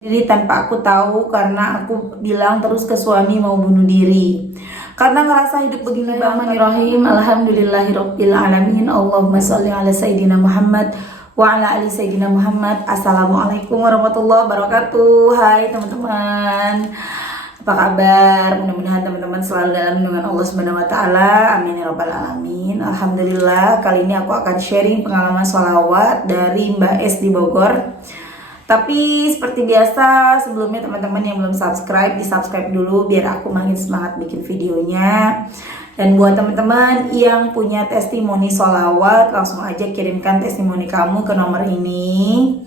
Diri tanpa aku tahu karena aku bilang terus ke suami mau bunuh diri karena ngerasa hidup begini banget. Bismillahirrahmanirrahim. Alhamdulillahirabbil alamin. Allahumma sholli ala sayidina Muhammad wa ala ali sayidina Muhammad. Assalamualaikum warahmatullahi wabarakatuh. Hai teman-teman, apa kabar? Mudah-mudahan teman-teman selalu dalam lindungan Allah Subhanahu wa taala. Amin ya rabbal alamin. Alhamdulillah, kali ini aku akan sharing pengalaman sholawat dari Mbak S di Bogor. Tapi seperti biasa, sebelumnya teman-teman yang belum subscribe, di-subscribe dulu biar aku makin semangat bikin videonya. Dan buat teman-teman yang punya testimoni sholawat, langsung aja kirimkan testimoni kamu ke nomor ini.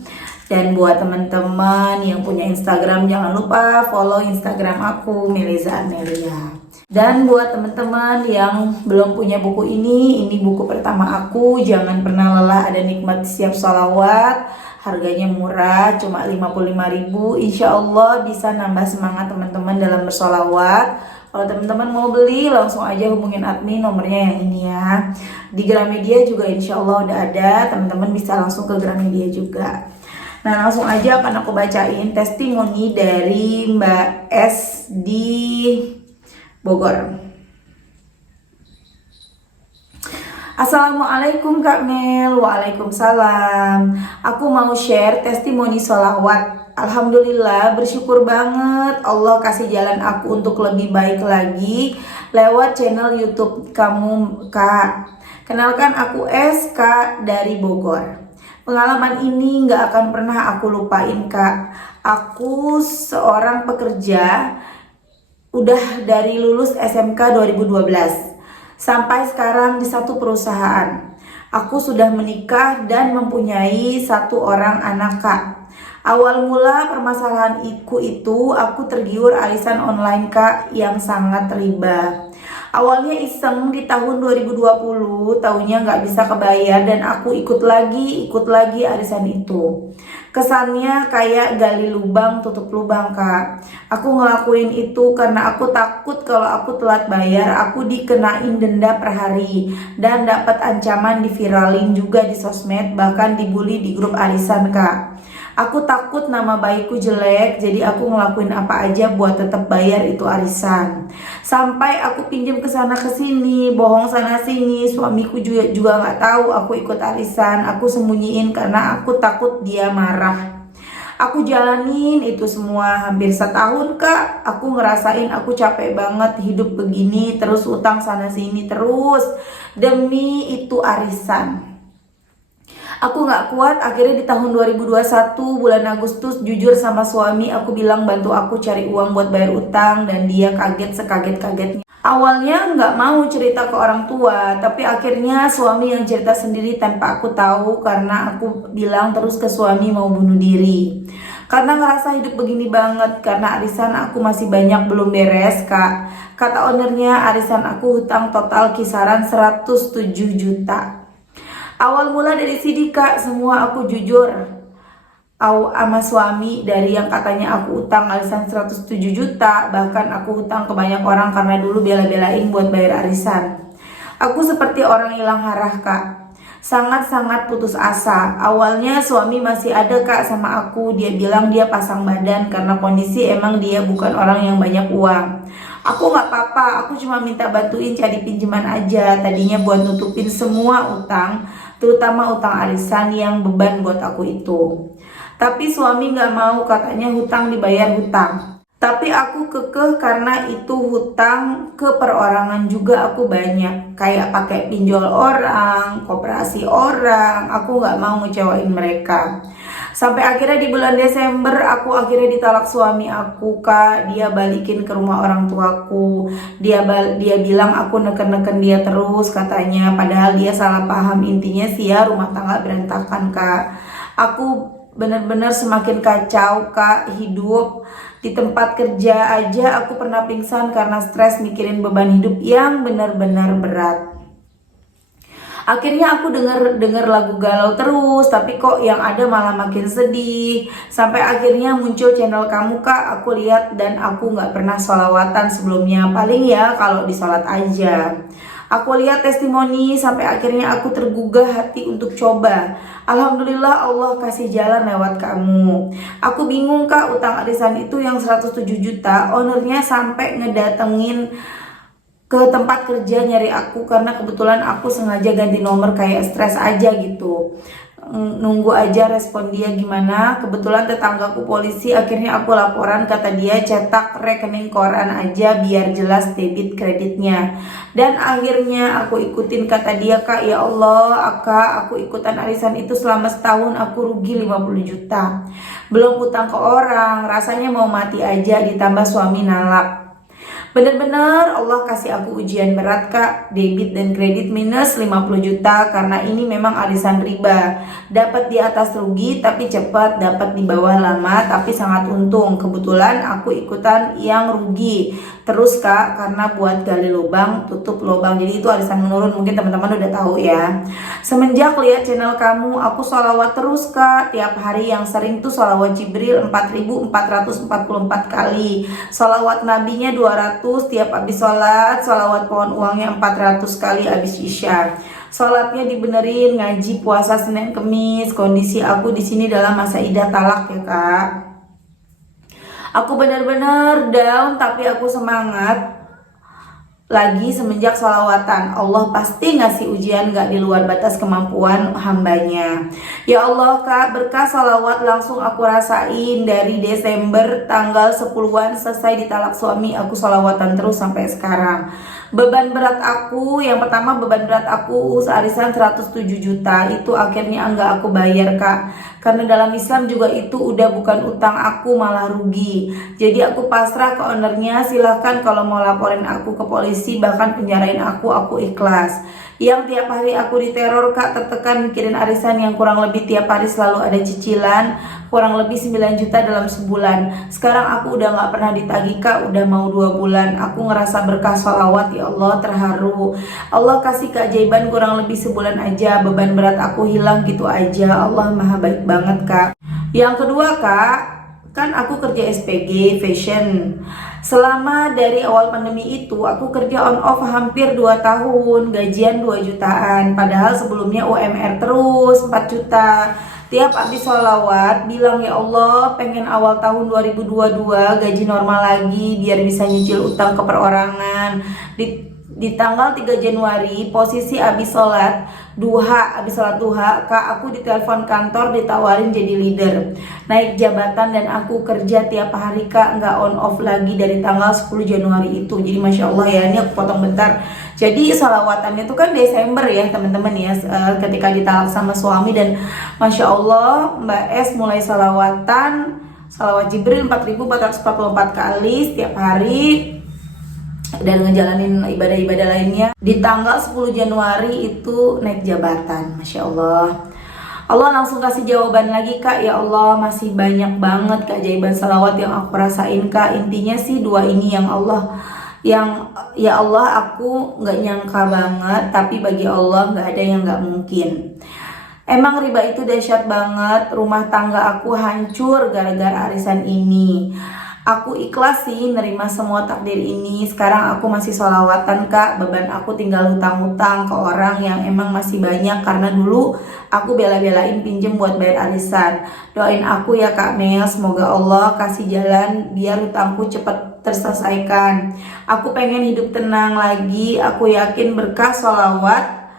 Dan buat teman-teman yang punya Instagram, jangan lupa follow Instagram aku, Meliza Amelia. Dan buat teman-teman yang belum punya buku ini buku pertama aku, Jangan Pernah Lelah Ada Nikmat Setiap Sholawat. Harganya murah, cuma 55.000. Insya Allah bisa nambah semangat teman-teman dalam bersolawat. Kalau teman-teman mau beli, langsung aja hubungin admin, nomornya yang ini ya. Di Gramedia juga insya Allah udah ada, teman-teman bisa langsung ke Gramedia juga. Nah, langsung aja akan aku bacain testimoni dari Mbak S di Bogor. Assalamualaikum Kak Mel. Waalaikumsalam. Aku mau share testimoni sholawat. Alhamdulillah, bersyukur banget Allah kasih jalan aku untuk lebih baik lagi lewat channel YouTube kamu Kak. Kenalkan, aku S Kak dari Bogor. Pengalaman ini gak akan pernah aku lupain Kak. Aku seorang pekerja, udah dari lulus SMK 2012 sampai sekarang di satu perusahaan. Aku sudah menikah dan mempunyai satu orang anak Kak. Awal mula permasalahan itu aku tergiur arisan online Kak yang sangat riba. Awalnya iseng di tahun 2020, tahunya nggak bisa kebayar dan aku ikut lagi arisan itu. Kesannya kayak gali lubang tutup lubang Kak. Aku ngelakuin itu karena aku takut kalau aku telat bayar aku dikenain denda per hari dan dapat ancaman diviralin juga di sosmed, bahkan dibully di grup arisan Kak. Aku takut nama baikku jelek, jadi aku ngelakuin apa aja buat tetap bayar itu arisan. Sampai aku pinjam ke sana ke sini, bohong sana sini, suamiku juga nggak tahu aku ikut arisan. Aku sembunyiin karena aku takut dia marah. Aku jalanin itu semua hampir setahun Kak. Aku ngerasain aku capek banget hidup begini, terus utang sana sini terus demi itu arisan. Aku gak kuat, akhirnya di tahun 2021 bulan Agustus jujur sama suami, aku bilang bantu aku cari uang buat bayar utang, dan dia kaget sekaget-kagetnya. Awalnya gak mau cerita ke orang tua, tapi akhirnya suami yang cerita sendiri tanpa aku tahu karena aku bilang terus ke suami mau bunuh diri. Karena ngerasa hidup begini banget, karena arisan aku masih banyak belum beres Kak. Kata ownernya arisan aku hutang total kisaran 107 juta. Awal mula dari sini Kak, semua aku jujur sama suami. Dari yang katanya aku utang arisan 107 juta, bahkan aku hutang ke banyak orang karena dulu bela-belain buat bayar arisan. Aku seperti orang hilang arah Kak, sangat-sangat putus asa. Awalnya suami masih ada Kak sama aku, dia bilang dia pasang badan karena kondisi emang dia bukan orang yang banyak uang. Aku gak apa-apa, aku cuma minta bantuin cari pinjaman aja, tadinya buat nutupin semua utang, terutama utang arisan yang beban buat aku itu. Tapi suami gak mau, katanya hutang dibayar hutang. Tapi aku kekeh karena itu hutang ke perorangan juga aku banyak, kayak pakai pinjol orang, koperasi orang. Aku gak mau ngecewain mereka. Sampai akhirnya di bulan Desember aku akhirnya ditalak suami aku Kak. Dia balikin ke rumah orang tuaku. Dia bilang aku neken-neken dia terus katanya, padahal dia salah paham. Intinya sih ya, rumah tangga berantakan Kak. Aku bener-bener semakin kacau Kak hidup. Di tempat kerja aja aku pernah pingsan karena stres mikirin beban hidup yang benar-benar berat. Akhirnya aku denger lagu galau terus, tapi kok yang ada malah makin sedih. Sampai akhirnya muncul channel kamu Kak, aku lihat dan aku gak pernah sholawatan sebelumnya. Paling ya kalau di sholat aja. Aku lihat testimoni sampai akhirnya aku tergugah hati untuk coba. Alhamdulillah Allah kasih jalan lewat kamu. Aku bingung kak, utang arisan itu yang 107 juta, ownernya sampai ngedatengin ke tempat kerja nyari aku karena kebetulan aku sengaja ganti nomor kayak stres aja gitu. Nunggu aja respon dia gimana. Kebetulan tetanggaku polisi, akhirnya aku laporan, kata dia cetak rekening koran aja biar jelas debit kreditnya. Dan akhirnya aku ikutin kata dia kak. Ya Allah kak, aku ikutan arisan itu selama setahun aku rugi 50 juta. Belum utang ke orang, rasanya mau mati aja ditambah suami nalak. Bener-bener Allah kasih aku ujian berat kak. Debit dan kredit minus 50 juta karena ini memang arisan riba. Dapat di atas rugi tapi cepat, dapat di bawah lama tapi sangat untung. Kebetulan aku ikutan yang rugi terus kak, karena buat gali lubang tutup lubang. Jadi itu arisan menurun, mungkin teman-teman udah tahu ya. Semenjak lihat channel kamu aku sholawat terus kak. Tiap hari yang sering tuh sholawat Jibril 4444 kali. Sholawat nabinya 200 tiap habis sholat. Sholawat pohon uangnya 400 kali habis isya. Sholatnya dibenerin, ngaji puasa Senin Kemis. Kondisi aku di sini dalam masa idah talak ya kak. Aku benar-benar down tapi aku semangat lagi semenjak sholawatan. Allah pasti ngasih ujian gak di luar batas kemampuan hambanya. Ya Allah kak, berkah sholawat langsung aku rasain. Dari Desember tanggal 10-an selesai ditalak suami, aku sholawatan terus sampai sekarang. Beban berat aku, yang pertama beban berat aku searisan 107 juta. Itu akhirnya enggak aku bayar kak. Karena dalam Islam juga itu udah bukan utang aku, malah rugi. Jadi aku pasrah ke ownernya, silahkan kalau mau laporin aku ke polisi, bahkan penjarain aku ikhlas. Yang tiap hari aku diteror kak, tertekan mikirin arisan yang kurang lebih tiap hari selalu ada cicilan, kurang lebih 9 juta dalam sebulan. Sekarang aku udah gak pernah ditagih kak, udah mau 2 bulan. Aku ngerasa berkah sholawat, ya Allah terharu. Allah kasih keajaiban kurang lebih sebulan aja, beban berat aku hilang gitu aja. Allah maha baik banget kak. Yang kedua kak, kan aku kerja SPG fashion. Selama dari awal pandemi itu aku kerja on off hampir 2 tahun, gajian 2 jutaan. Padahal sebelumnya UMR terus 4 juta. Tiap habis sholawat bilang ya Allah pengen awal tahun 2022 gaji normal lagi biar bisa nyicil utang ke perorangan. Di tanggal 3 Januari posisi habis sholat duha kak, aku ditelepon kantor ditawarin jadi leader, naik jabatan, dan aku kerja tiap hari kak, nggak on off lagi dari tanggal 10 Januari itu. Jadi Masya Allah ya, ini aku potong bentar. Jadi sholawatannya itu kan Desember ya teman-teman ya, ketika ditalak sama suami. Dan Masya Allah Mbak S mulai sholawatan, sholawat Jibril 4444 kali setiap hari, dan ngejalanin ibadah-ibadah lainnya. Di tanggal 10 Januari itu naik jabatan. Masya Allah. Allah langsung kasih jawaban lagi kak. Ya Allah masih banyak banget keajaiban salawat yang aku rasain kak. Intinya sih 2 ini yang Allah, yang ya Allah aku gak nyangka banget, tapi bagi Allah gak ada yang gak mungkin. Emang riba itu dahsyat banget. Rumah tangga aku hancur gara-gara arisan ini. Aku ikhlas sih nerima semua takdir ini. Sekarang aku masih sholawatan kak. Beban aku tinggal hutang-hutang ke orang yang emang masih banyak, karena dulu aku bela-belain pinjem buat bayar arisan. Doain aku ya kak Mel, semoga Allah kasih jalan biar hutangku cepat terselesaikan. Aku pengen hidup tenang lagi. Aku yakin berkah sholawat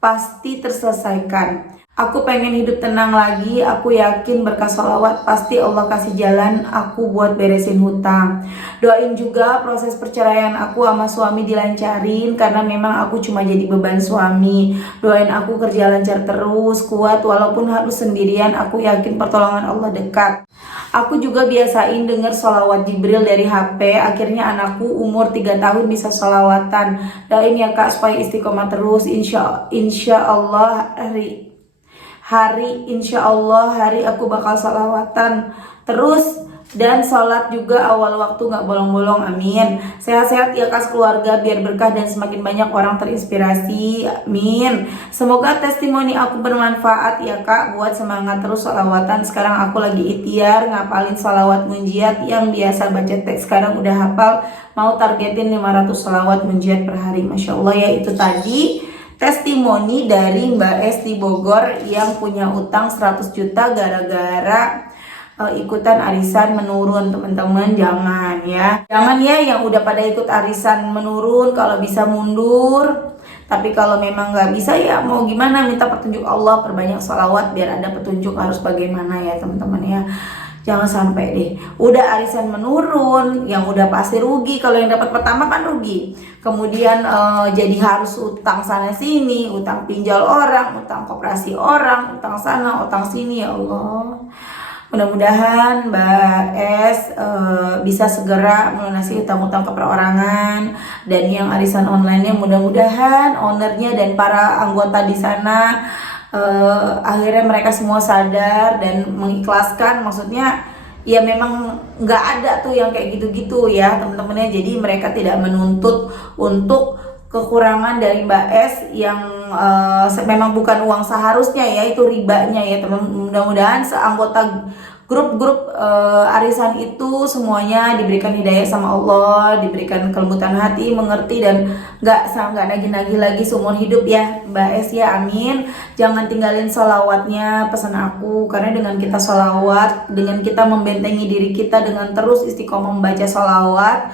pasti terselesaikan. Aku pengen hidup tenang lagi. Aku yakin berkah sholawat pasti Allah kasih jalan aku buat beresin hutang. Doain juga proses perceraian aku sama suami dilancarin, karena memang aku cuma jadi beban suami. Doain aku kerja lancar terus, kuat walaupun harus sendirian. Aku yakin pertolongan Allah dekat. Aku juga biasain denger sholawat Jibril dari HP. Akhirnya anakku umur 3 tahun bisa sholawatan. Doain ya kak supaya istiqomah terus. Insya Allah hari insya Allah hari aku bakal sholawatan terus Dan sholat juga awal waktu gak bolong-bolong, amin. Sehat-sehat ya Kak keluarga, biar berkah dan semakin banyak orang terinspirasi, amin. Semoga testimoni aku bermanfaat ya Kak, buat semangat terus sholawatan. Sekarang aku lagi ikhtiar ngapalin sholawat munjiat, yang biasa baca teks sekarang udah hafal. Mau targetin 500 sholawat munjiat per hari, Masya Allah ya. Itu tadi testimoni dari Mbak S di Bogor yang punya utang 100 juta gara-gara ikutan arisan menurun. Teman-teman jangan ya, jangan ya yang udah pada ikut arisan menurun, kalau bisa mundur. Tapi kalau memang nggak bisa ya mau gimana, minta petunjuk Allah, perbanyak sholawat biar ada petunjuk harus bagaimana ya teman-teman ya. Jangan sampai deh udah arisan menurun, yang udah pasti rugi. Kalau yang dapat pertama kan rugi, kemudian jadi harus utang sana sini, utang pinjol orang, utang koperasi orang, utang sana utang sini. Ya Allah, mudah-mudahan Mbak S bisa segera melunasi utang-utang keperorangan. Dan yang arisan online-nya mudah-mudahan ownernya dan para anggota di sana akhirnya mereka semua sadar dan mengikhlaskan. Maksudnya ya memang nggak ada tuh yang kayak gitu-gitu ya teman-temannya. Jadi mereka tidak menuntut untuk kekurangan dari Mbak S yang memang bukan uang seharusnya ya, itu ribanya ya teman. Mudah-mudahan seanggota grup-grup arisan itu semuanya diberikan hidayah sama Allah, diberikan kelembutan hati, mengerti, dan nggak nagih-nagih lagi seumur hidup ya Mbak S ya, amin. Jangan tinggalin sholawatnya, pesan aku, karena dengan kita sholawat, dengan kita membentengi diri kita dengan terus istiqomah membaca sholawat,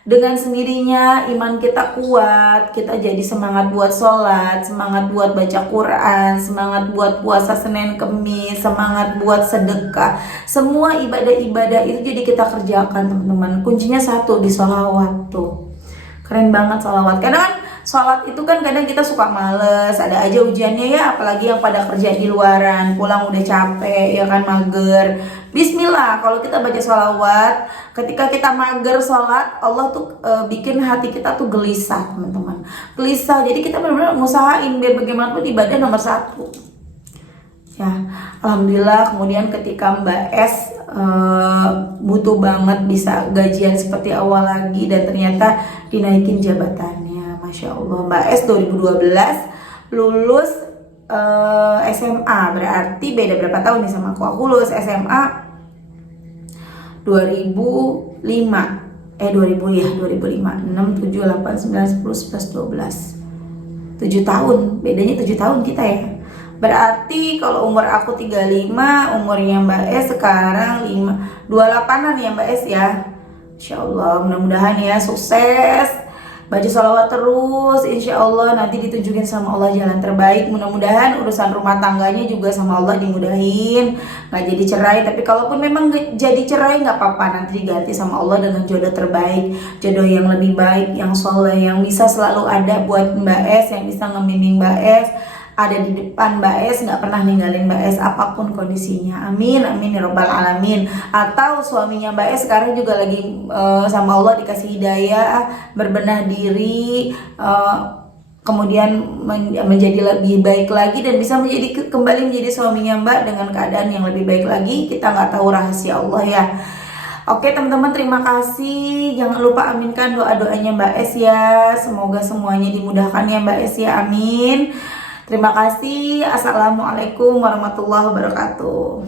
dengan sendirinya iman kita kuat, kita jadi semangat buat sholat, semangat buat baca Quran, semangat buat puasa Senin Kemis, semangat buat sedekah. Semua ibadah-ibadah itu jadi kita kerjakan teman-teman. Kuncinya satu, di sholawat tuh. Keren banget sholawat. Karena kan sholat itu kan kadang kita suka males, ada aja ujiannya ya, apalagi yang pada kerja di luaran, pulang udah capek ya kan, mager. Bismillah, kalau kita baca sholawat, ketika kita mager sholat, Allah tuh bikin hati kita tuh gelisah teman-teman, gelisah. Jadi kita benar-benar ngusahain biar bagaimanapun ibadah nomor satu ya. Alhamdulillah, kemudian ketika Mbak S butuh banget bisa gajian seperti awal lagi, dan ternyata dinaikin jabatannya, Masya Allah. Mbak S 2012 lulus SMA, berarti beda berapa tahun nih sama aku. Aku lulus SMA 2005 2005, 6, 7, 8, 9, 10, 11, 12 7 tahun, bedanya 7 tahun kita ya. Berarti kalau umur aku 35, umurnya Mbak S sekarang 28-an ya Mbak S ya. Insya Allah, mudah-mudahan ya sukses, baca sholawat terus, insya Allah nanti ditunjukin sama Allah jalan terbaik. Mudah-mudahan urusan rumah tangganya juga sama Allah dimudahin, nggak jadi cerai. Tapi kalaupun memang jadi cerai nggak apa-apa, nanti diganti sama Allah dengan jodoh terbaik, jodoh yang lebih baik, yang soleh, yang bisa selalu ada buat Mbak S, yang bisa ngembimbing Mbak S, ada di depan Mbak S, nggak pernah ninggalin Mbak S apapun kondisinya, amin amin ya robbal alamin. Atau suaminya Mbak S sekarang juga lagi sama Allah dikasih hidayah, berbenah diri, kemudian menjadi lebih baik lagi, dan bisa kembali menjadi suaminya Mbak dengan keadaan yang lebih baik lagi. Kita nggak tahu rahasia Allah ya. Oke teman-teman, terima kasih. Jangan lupa aminkan doa-doanya Mbak S ya. Semoga semuanya dimudahkan ya Mbak S ya, amin. Terima kasih. Assalamualaikum warahmatullahi wabarakatuh.